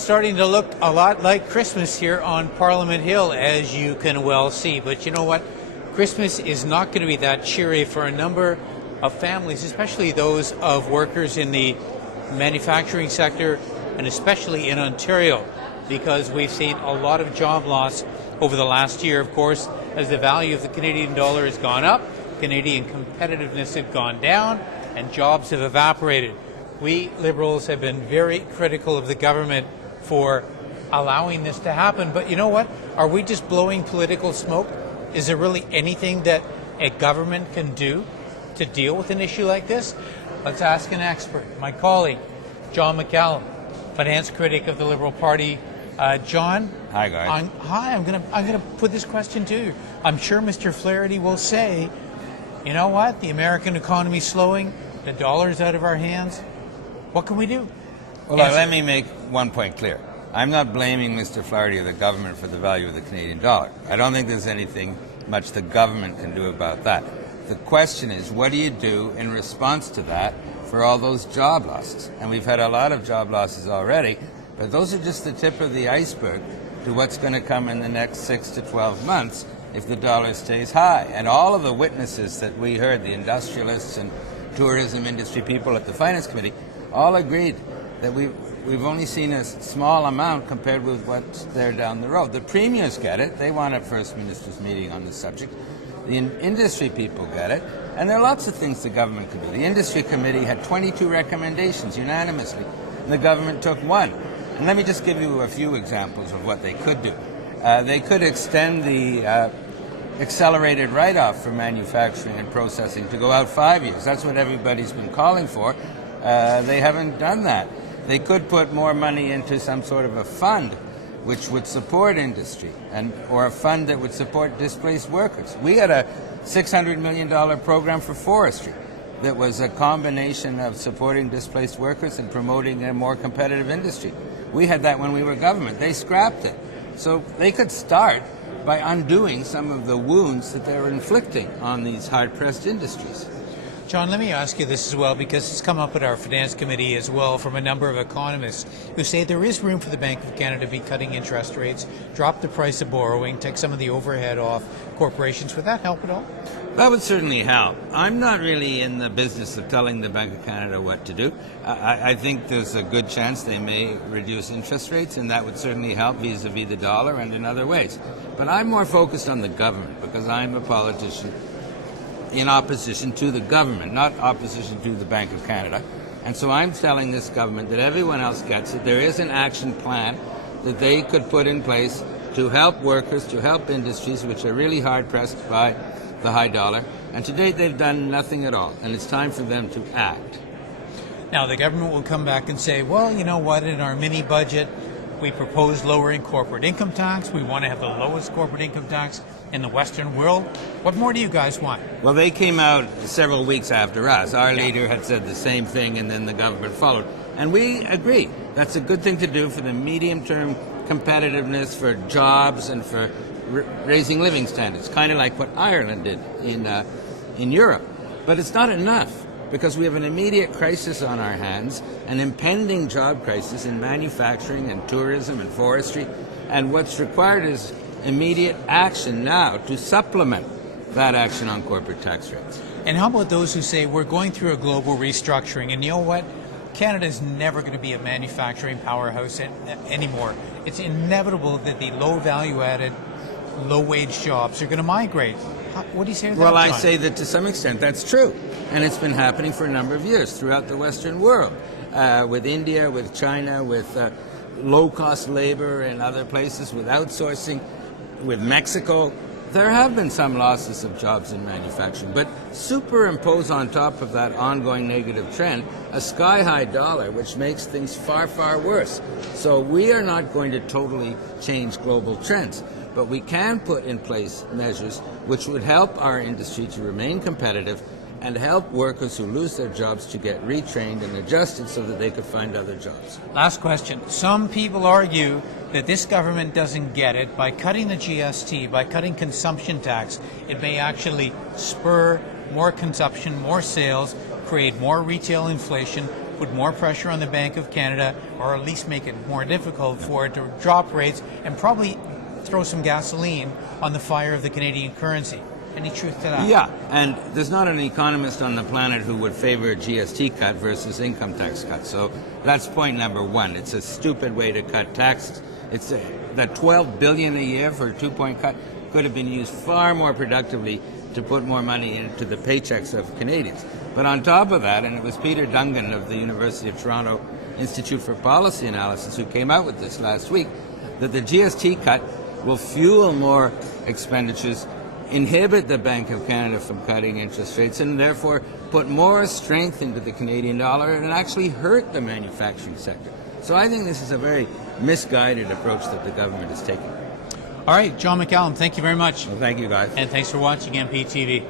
starting to look a lot like Christmas here on Parliament Hill, as you can well see. But you know what? Christmas is not going to be that cheery for a number of families, especially those of workers in the manufacturing sector, and especially in Ontario, because we've seen a lot of job loss over the last year, of course, as the value of the Canadian dollar has gone up, Canadian competitiveness has gone down, and jobs have evaporated. We Liberals have been very critical of the government for allowing this to happen. But you know what? Are we just blowing political smoke? Is there really anything that a government can do to deal with an issue like this? Let's ask an expert. My colleague, John McCallum, finance critic of the Liberal Party. John. Hi, guys. I'm gonna put this question to you. I'm sure Mr. Flaherty will say, you know what? The American economy's slowing. The dollar's out of our hands. What can we do? Well, let me make one point clear. I'm not blaming Mr. Flaherty or the government for the value of the Canadian dollar. I don't think there's anything much the government can do about that. The question is, what do you do in response to that for all those job losses? And we've had a lot of job losses already, but those are just the tip of the iceberg to what's going to come in the next 6 to 12 months if the dollar stays high. And all of the witnesses that we heard, the industrialists and tourism industry people at the Finance Committee, all agreed that we've only seen a small amount compared with what's there down the road. The premiers get it. They want a First Minister's meeting on the subject. The industry people get it. And there are lots of things the government can do. The Industry Committee had 22 recommendations unanimously, and the government took one. And let me just give you a few examples of what they could do. They could extend the accelerated write-off for manufacturing and processing to go out 5 years. That's what everybody's been calling for. They haven't done that. They could put more money into some sort of a fund which would support industry, or a fund that would support displaced workers. We had a $600 million program for forestry that was a combination of supporting displaced workers and promoting a more competitive industry. We had that when we were government. They scrapped it. So they could start by undoing some of the wounds that they're inflicting on these hard-pressed industries. John, let me ask you this as well, because it's come up at our Finance Committee as well from a number of economists who say there is room for the Bank of Canada to be cutting interest rates, drop the price of borrowing, take some of the overhead off corporations. Would that help at all? That would certainly help. I'm not really in the business of telling the Bank of Canada what to do. I think there's a good chance they may reduce interest rates, and that would certainly help vis-a-vis the dollar and in other ways. But I'm more focused on the government because I'm a politician in opposition to the government, not opposition to the Bank of Canada. And so I'm telling this government that everyone else gets it. There is an action plan that they could put in place to help workers, to help industries which are really hard-pressed by the high dollar. And to date, they've done nothing at all. And it's time for them to act. Now, the government will come back and say, well, you know what, in our mini budget, we proposed lowering corporate income tax. We want to have the lowest corporate income tax in the Western world. What more do you guys want? Well, they came out several weeks after us. Our leader had said the same thing, and then the government followed. And we agree. That's a good thing to do for the medium-term competitiveness, for jobs, and for raising living standards, kind of like what Ireland did in Europe. But it's not enough, because we have an immediate crisis on our hands, an impending job crisis in manufacturing and tourism and forestry, and what's required is immediate action now to supplement that action on corporate tax rates. And how about those who say we're going through a global restructuring, and you know what? Canada is never going to be a manufacturing powerhouse anymore. It's inevitable that the low value-added, low-wage jobs are going to migrate. What do you say to that, Well, John? I say that to some extent that's true. And it's been happening for a number of years throughout the Western world, with India, with China, with low-cost labor in other places, with outsourcing, with Mexico. There have been some losses of jobs in manufacturing, but superimpose on top of that ongoing negative trend a sky-high dollar, which makes things far, far worse. So we are not going to totally change global trends, but we can put in place measures which would help our industry to remain competitive and help workers who lose their jobs to get retrained and adjusted so that they could find other jobs. Last question. Some people argue that this government doesn't get it. By cutting the GST, by cutting consumption tax, it may actually spur more consumption, more sales, create more retail inflation, put more pressure on the Bank of Canada, or at least make it more difficult for it to drop rates, and probably throw some gasoline on the fire of the Canadian currency. Any truth to that? Yeah, and there's not an economist on the planet who would favor a GST cut versus income tax cut. So that's point number one. It's a stupid way to cut taxes. It's that $12 billion a year for a 2-point cut could have been used far more productively to put more money into the paychecks of Canadians. But on top of that, and it was Peter Dungan of the University of Toronto Institute for Policy Analysis who came out with this last week, that the GST cut will fuel more expenditures, inhibit the Bank of Canada from cutting interest rates, and therefore put more strength into the Canadian dollar and actually hurt the manufacturing sector. So I think this is a very misguided approach that the government is taking. All right, John McCallum, thank you very much. Well, thank you, guys. And thanks for watching MPtv.